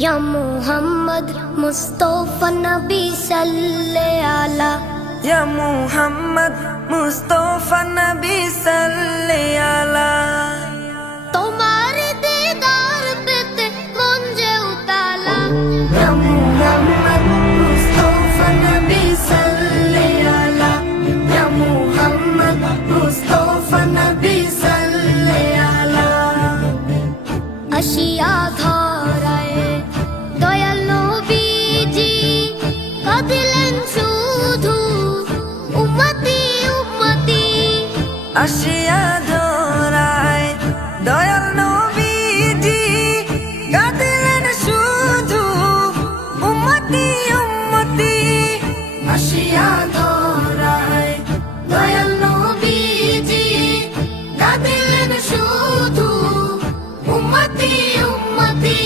या मोहम्मद मुस्तफा नबी सल्ले आला या मोहम्मद मुस्तफा नबी सल्ले आला তোমার দিদার পেতে মন যে উতালা या मोहम्मद मुस्तफा नबी सल्ले आला या मोहम्मद मुस्तफा नबी सल्ले आला আশিয়া ধরায় দয়াল নবীজি কাঁদিলেন শুধু উম্মতি উম্মতি আশিয়া ধরায় দয়াল নবীজি কাঁদিলেন শুধু উম্মতি উম্মতি আশিয়া ধরায় দয়াল নবীজি কাঁদিলেন শুধু উম্মতি উম্মতি